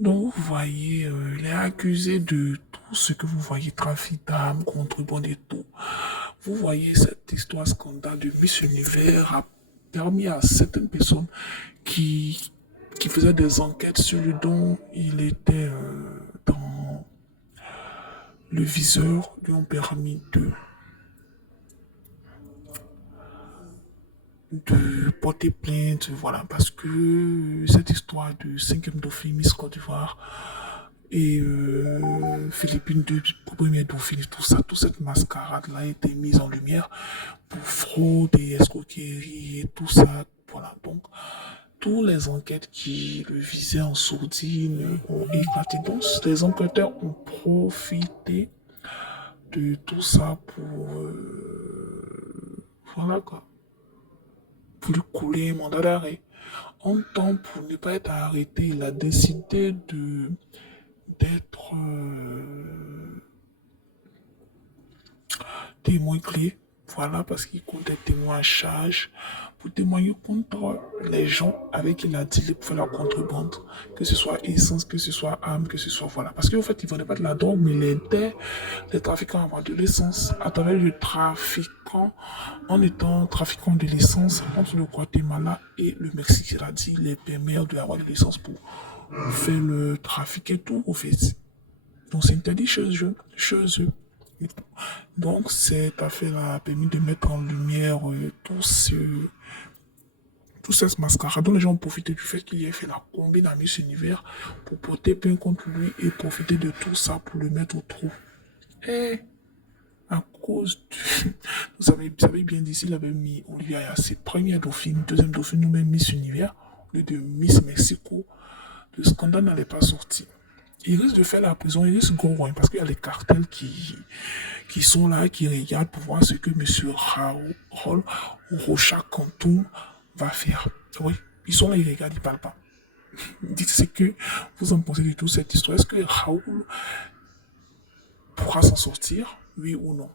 Donc, vous voyez, il est accusé de tout ce que vous voyez, trafic d'armes, contrebande et tout. Vous voyez, cette histoire scandale de Miss Univers a permis à certaines personnes qui, qui faisaient des enquêtes sur lui dont il était dans le viseur, lui ont permis de porter plainte, voilà, parce que cette histoire de cinquième dauphin Miss Côte d'Ivoire et Philippine de première dauphine, tout ça, toute cette mascarade-là a été mise en lumière pour fraude et escroquerie et tout ça, voilà, donc toutes les enquêtes qui le visaient en sourdine ont éclaté. Donc les enquêteurs ont profité de tout ça pour voilà quoi, pour lui couler un mandat d'arrêt. En temps, pour ne pas être arrêté, il a décidé de d'être témoin clé. Voilà, parce qu'il compte des témoins à charge pour témoigner contre les gens avec qui il a dealé pour faire la contrebande. Que ce soit essence, que ce soit armes, que ce soit voilà. Parce qu'en fait, il ne vendait pas de la drogue, mais il aidait les trafiquants à vendre de l'essence à travers le trafiquant, en étant trafiquant de l'essence entre le Guatemala et le Mexique. C'est-à-dire, il les permet d'avoir de l'essence pour faire le trafic et tout, au fait. Donc, c'est interdit chez eux. Donc, cette affaire a permis de mettre en lumière tout cette mascarade dont les gens ont profité du fait qu'il ait fait la combine dans Miss Univers pour porter plainte contre lui et profiter de tout ça pour le mettre au trou. Et à cause de... Vous avez bien dit, s'il avait mis Olivia à ses premières dauphines, deuxième dauphine, nous même Miss Univers, au lieu de Miss Mexico, le scandale n'allait pas sortir. Il risque de faire la prison, il risque gros, hein, parce qu'il y a les cartels qui sont là, qui regardent pour voir ce que M. Raoul Rocha Canton va faire. Oui, ils sont là, ils regardent, ils ne parlent pas. Dites ce que vous en pensez de toute cette histoire. Est-ce que Raoul pourra s'en sortir, oui ou non?